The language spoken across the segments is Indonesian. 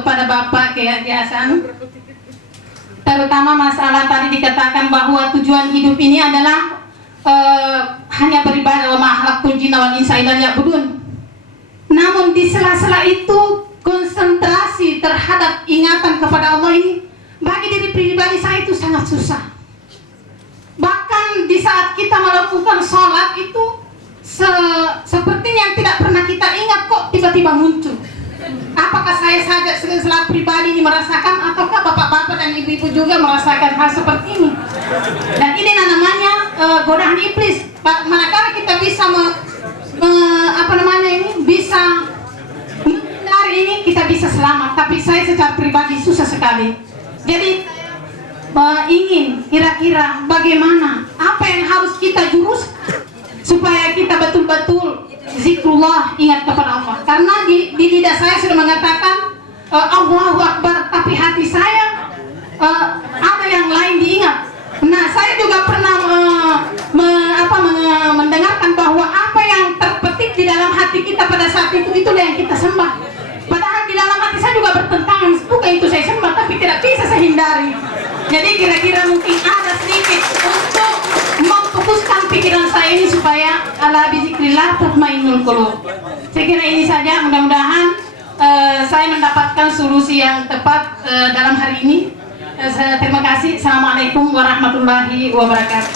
kepada Bapak Kiai Hasan, terutama masalah tadi dikatakan bahwa tujuan hidup ini adalah hanya beribadah wa ma'akhlaqtul jinna wal insa illa liya'budun. Namun di sela-sela itu konsentrasi terhadap ingatan kepada Allah ini bagi diri pribadi saya itu sangat susah. Bahkan di saat kita melakukan sholat itu sepertinya yang tidak pernah kita ingat kok tiba-tiba muncul. Apakah saya saja selaku pribadi ini merasakan, ataukah bapak-bapak dan ibu-ibu juga merasakan hal seperti ini? Dan ini namanya godaan iblis. Manakala kita bisa bisa menghindari ini, kita bisa selamat. Tapi saya secara pribadi susah sekali. Jadi ingin kira-kira bagaimana, apa yang harus kita juruskan supaya kita betul-betul zikrullah, ingat kepada Allah. Karena di lidah saya sudah mengatakan Allahu Akbar, tapi hati saya ada yang lain diingat. Nah, saya juga pernah mendengarkan bahwa apa yang terpetik di dalam hati kita pada saat itu, itulah yang kita sembah. Padahal di dalam hati saya juga bertentangan, bukan itu saya sembah, tapi tidak bisa saya hindari. Jadi kira-kira mungkin ada sedikit untuk memfokuskan pikiran saya ini supaya ala bizikrillah tatmainnul qulub. Saya kira ini saja, mudah-mudahan saya mendapatkan solusi yang tepat dalam hari ini. Terima kasih. Assalamualaikum warahmatullahi wabarakatuh.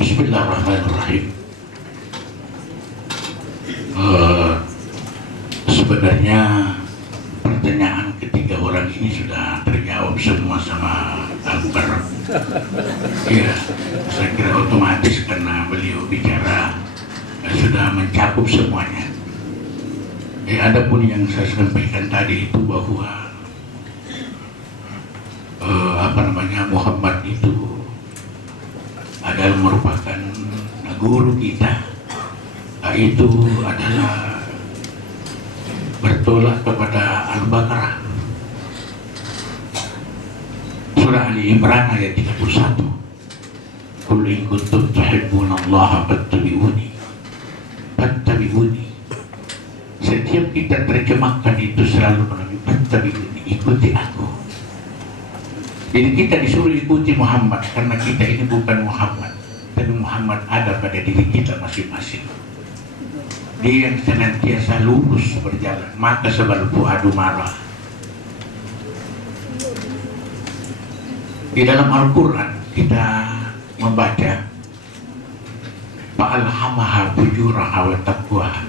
Bismillahirrahmanirrahim. Sebenarnya pertanyaan ketiga orang ini sudah terjawab semua sama Akbar. Ya, saya kira otomatis karena beliau bicara sudah mencakup semuanya. Adapun yang saya sampaikan tadi itu bahwa Muhammad itu adalah merupakan guru kita, itu adalah bertolak kepada Al-Baqarah surah Ali Imran ayat 31. Qul in kuntum tuhibbunallaha fattabi'uni. Setiap kita terjemahkan itu selalu melalui fattabi'uni, ikuti aku. Jadi kita disuruh ikuti Muhammad karena kita ini bukan Muhammad, tapi Muhammad ada pada diri kita masing-masing. Dia yang senantiasa lurus berjalan, maka sebal fuadu marah. Di dalam Al-Quran kita membaca fa'alhamaha fujuraha wa taqwaha,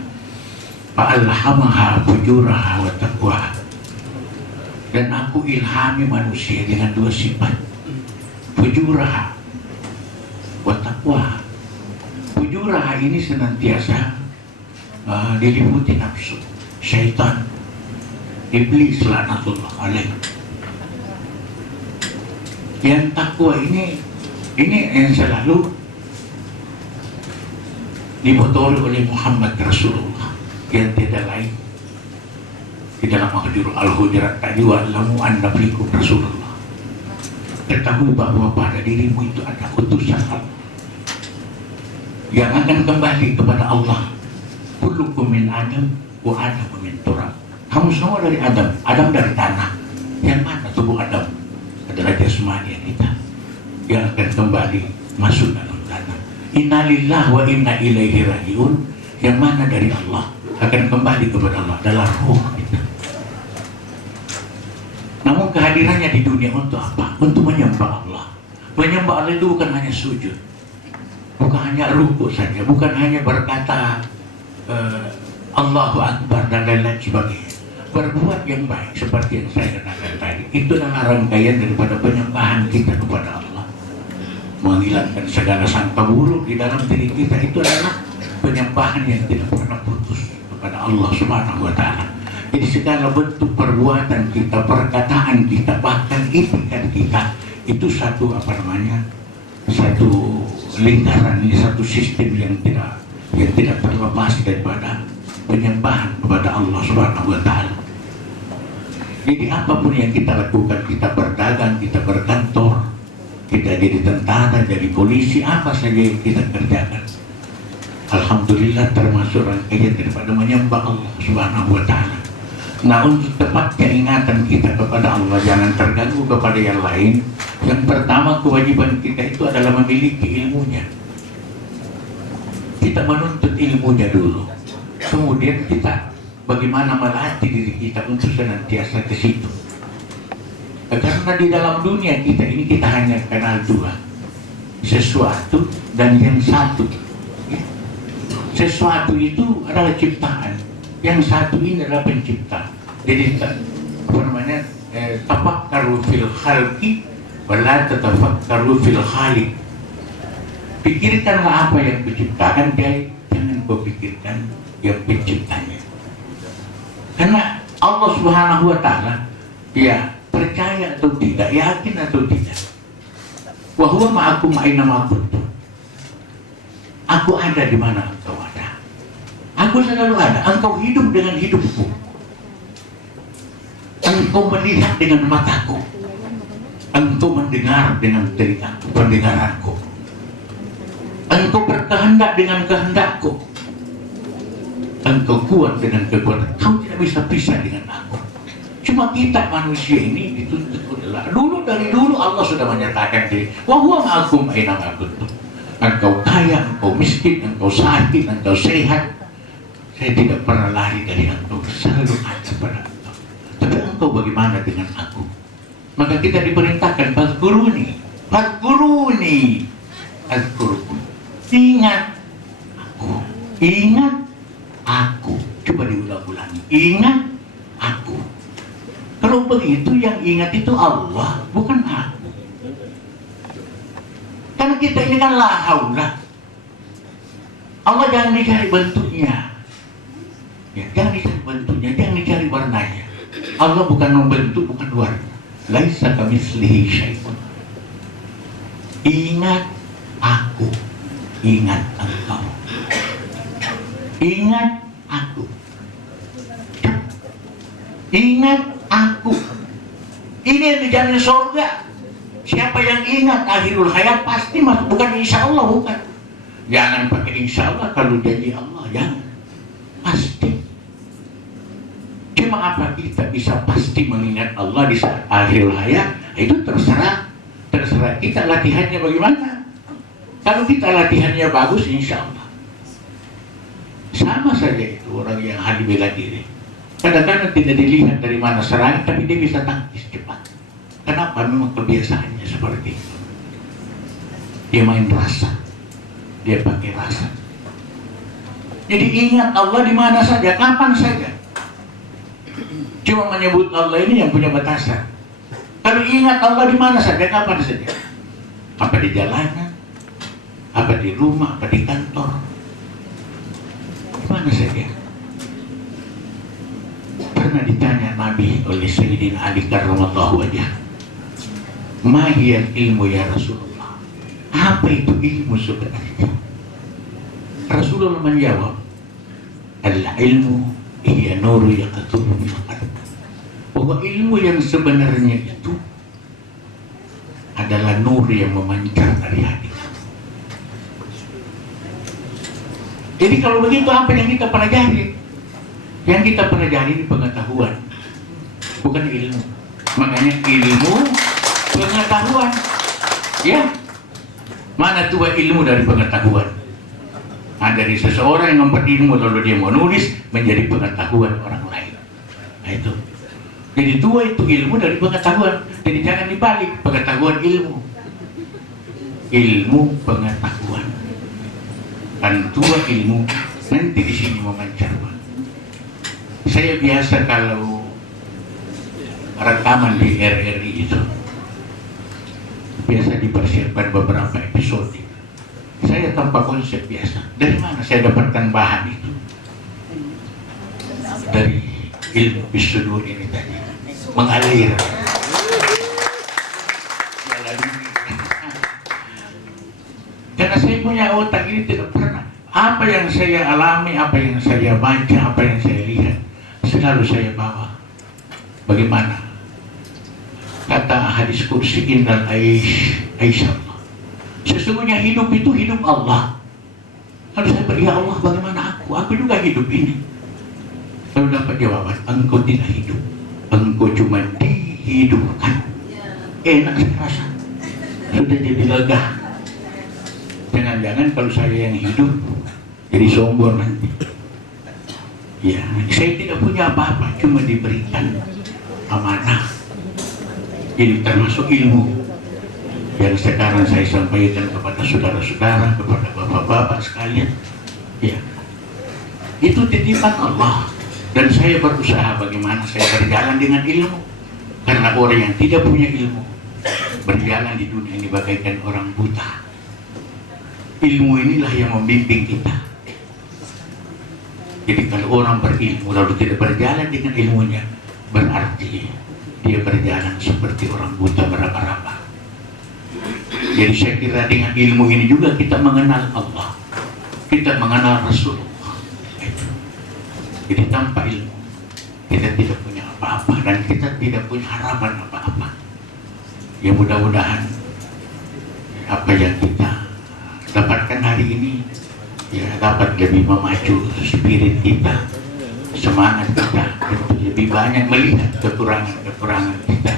fa'alhamaha fujuraha wa taqwaha. Dan aku ilhami manusia dengan dua sifat, fujuraha wa taqwaha. Fujuraha ini senantiasa diliputi nafsu, syaitan, iblis laknatullah alaih. Yang takwa ini yang selalu dimotori oleh Muhammad Rasulullah, yang tidak lain. Di dalam Al-Hujurat tadi, wa'lamu anna fikum Rasulullah, ketahui bahwa pada dirimu itu ada utusan Allah yang akan kembali kepada Allah. Kullukum min Adam wa Adam min turab. Kamu semua dari Adam, Adam dari tanah. Yang mana tubuh Adam? Adalah jasmani kita yang akan kembali masuk dalam tanah. Inna lillahi wa inna ilaihi rajiun. Yang mana dari Allah akan kembali kepada Allah adalah roh kita. Namun kehadirannya di dunia untuk apa? Untuk menyembah Allah. Menyembah Allah itu bukan hanya sujud, bukan hanya rukuk saja, bukan hanya berkata Allahu Akbar dan lain-lain sebagainya. Berbuat yang baik seperti yang saya katakan tadi, itu adalah rangkaian daripada penyembahan kita kepada Allah. Menghilangkan segala sangka buruk di dalam diri kita, itu adalah penyembahan yang tidak pernah putus kepada Allah Subhanahu wa Ta'ala. Jadi segala bentuk perbuatan kita, perkataan kita, bahkan itikat kita, itu satu satu lingkaran, satu sistem yang tidak terlepas daripada penyembahan kepada Allah Subhanahu wa Ta'ala. Jadi apapun yang kita lakukan, kita berdagang, kita berkantor, kita jadi tentara, jadi polisi, apa saja yang kita kerjakan, Alhamdulillah termasuk rangkaian daripada menyembah Allah Subhanahu wa Ta'ala. Nah, untuk tepatnya ingatan kita kepada Allah, jangan terganggu kepada yang lain. Yang pertama, kewajiban kita itu adalah memiliki ilmunya. Kita menuntut ilmunya dulu. Kemudian kita bagaimana melatih diri kita untuk senantiasa ke situ. Karena di dalam dunia kita ini kita hanya kenal dua, sesuatu dan yang satu. Ya. Sesuatu itu adalah ciptaan, yang satu ini adalah pencipta. Jadi apa namanya, tafakkaru fil khalqi wala tatafakkaru fil khaliq. Pikirkanlah apa yang penciptakan, jangan kau pikirkan yang penciptanya. Karena Allah Subhanahu wa Ta'ala, ya percaya atau tidak, yakin atau tidak, wa huwa ma'akum aina ma kuntum. Aku ada di mana engkau ada. Aku selalu ada. Engkau hidup dengan hidupku. Engkau melihat dengan mataku. Engkau mendengar dengan telingaku, pendengaranku. Engkau berkehendak dengan kehendakku. Engkau kuat dengan kekuatan. Kau tidak bisa pisah dengan aku. Cuma kita manusia ini dituntut adalah dari dulu Allah sudah menyatakan diri. Wa huwa ma'akum aina ma kuntum. Engkau kaya, engkau miskin, engkau sakit, engkau sehat, saya tidak pernah lari dari engkau, selalu ada pada engkau. Tapi engkau bagaimana dengan aku? Maka kita diperintahkan fadhkuruni, azkurukum. Ingat aku, ingat aku. Coba diulang-ulangi, ingat aku. Kalau begitu yang ingat itu Allah, bukan aku. Karena kita ini kan la haula. Allah jangan dicari bentuknya, ya, jangan dicari bentuknya, jangan dicari warnanya. Allah bukan membentuk, bukan warna. Laisa kamitslihi syai'un. Ingat aku, ingat engkau, ingat aku, ingat aku. Ini yang dijamin surga. Siapa yang ingat akhirul hayat pasti masuk. Bukan insya Allah, bukan. Jangan pakai insya Allah kalau janji Allah, jangan. Pasti. Cuma apa kita bisa pasti mengingat Allah di saat akhirul hayat, itu terserah kita latihannya bagaimana. Kalau kita latihannya bagus, insya Allah. Sama saja itu orang yang hadir bela diri. Kadang-kadang tidak dilihat dari mana serangan, tapi dia bisa tangkis cepat. Kenapa? Memang kebiasaannya seperti itu. Dia main rasa, dia pakai rasa. Jadi ingat Allah di mana saja, kapan saja. Cuma menyebut Allah ini yang punya batasan. Kalau ingat Allah di mana saja, kapan saja. Apa di jalanan, apa di rumah, apa di kantor, di mana saja. Pernah ditanya Nabi oleh Sayyidina Ali karramallahu wajhah, mahiyal ilmu ya Rasulullah, apa itu ilmu sebenarnya? Rasulullah menjawab, al-ilmu hiya nuru yaqtulu bil qalb. Bahwa ilmu yang sebenarnya itu adalah nur yang memancar dari hati. Jadi kalau begitu apa yang kita pelajari? Yang kita pelajari ini pengetahuan, bukan ilmu. Makanya ilmu pengetahuan. Ya, mana tua ilmu dari pengetahuan? Nah, dari seseorang yang berilmu lalu dia menulis menjadi pengetahuan orang lain. Nah, itu. Jadi tua itu ilmu dari pengetahuan. Jadi jangan dibalik, pengetahuan ilmu. Ilmu pengetahuan. Dan tua ilmu nanti di sini memancar. Saya biasa kalau rekaman di RRI itu biasa dipersiapkan beberapa episode. Saya tanpa konsep biasa. Dari mana saya dapatkan bahan itu? Dari ilmu bisudur ini tadi, mengalir. Karena saya punya otak ini tidak pernah. Apa yang saya alami, apa yang saya baca, apa yang saya lihat, selalu saya bawa. Bagaimana? Kata hadis kursi innal aisyah. Sesungguhnya hidup itu hidup Allah. Lalu saya berkata, ya Allah, bagaimana aku? Aku juga hidup ini. Lalu dapat jawaban, engkau tidak hidup, engkau cuma dihidupkan. Enak saya rasa, sudah jadi lega. Jangan-jangan kalau saya yang hidup jadi sombong nanti. Ya, saya tidak punya apa-apa, cuma diberikan amanah. Jadi termasuk ilmu yang sekarang saya sampaikan kepada saudara-saudara, kepada bapak-bapak sekalian. Ya, itu titipan Allah. Dan saya berusaha bagaimana saya berjalan dengan ilmu. Karena orang yang tidak punya ilmu berjalan di dunia ini bagaikan orang buta. Ilmu inilah yang membimbing kita. Jadi kalau orang berilmu lalu tidak berjalan dengan ilmunya, berarti dia berjalan seperti orang buta meraba-raba. Jadi saya kira dengan ilmu ini juga kita mengenal Allah, kita mengenal Rasulullah. Jadi tanpa ilmu kita tidak punya apa-apa dan kita tidak punya harapan apa-apa. Ya mudah-mudahan apa yang kita dapatkan hari ini ya dapat lebih memacu spirit kita, semangat kita untuk lebih banyak melihat kekurangan-kekurangan kita.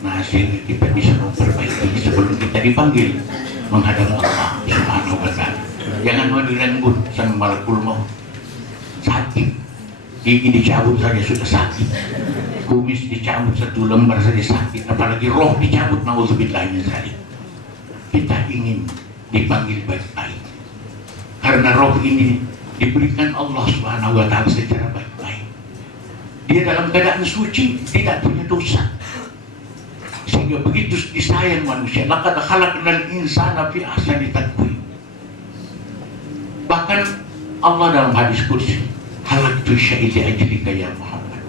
Nah, sehingga kita bisa memperbaiki sebelum kita dipanggil menghadap Allah Subhanahu wa Ta'ala. Jangan mau direnggut sama malakul maut. Sakit, gigi dicabut saja sudah sakit, kumis dicabut satu lembar saja sakit, apalagi roh dicabut, naudzubillah min dzalik. Kita ingin dipanggil baik-baik karena roh ini diberikan Allah Subhanahu wa Ta'ala secara baik-baik. Dia dalam keadaan suci, tidak punya dosa, sehingga begitu disayang manusia. Laqad khalaqnal insana fi ahsani taqwim. Bahkan Allah dalam hadis qudsi, khalaqtu syai'a li ajlika ya Muhammad.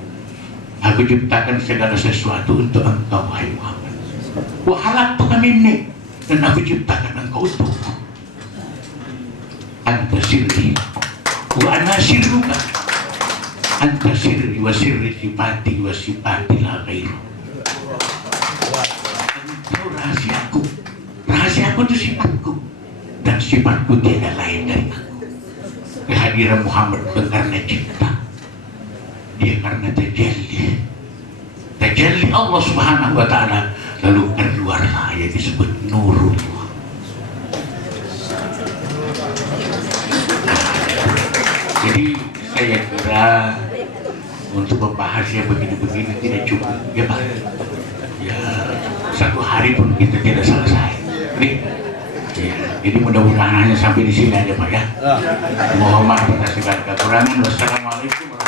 Aku ciptakan segala sesuatu untuk engkau wahai Muhammad. Wa khalaqtuka minni, dan aku ciptakan engkau untukku. Anta sirri wa ana sirruka, anta sirri wa sirri sifati wa sifati la ghairu. Engkau rahasiaku, rahasiaku itu sifatku, dan sifatku tiada lain dari aku. Kehadiran Muhammad bukan karena cinta, dia karena tajalli Allah Subhanahu wa Ta'ala, lalu keluarlah yang disebut Nurullah. Jadi saya kira untuk membahasnya begini-begini tidak cukup, ya Pak. Ya, satu hari pun kita tidak selesai. Jadi mudah-mudahan hanya sampai di sini aja Pak ya. Mohon maaf atas segala kekurangan. Wassalamualaikum warahmatullahi wabarakatuh.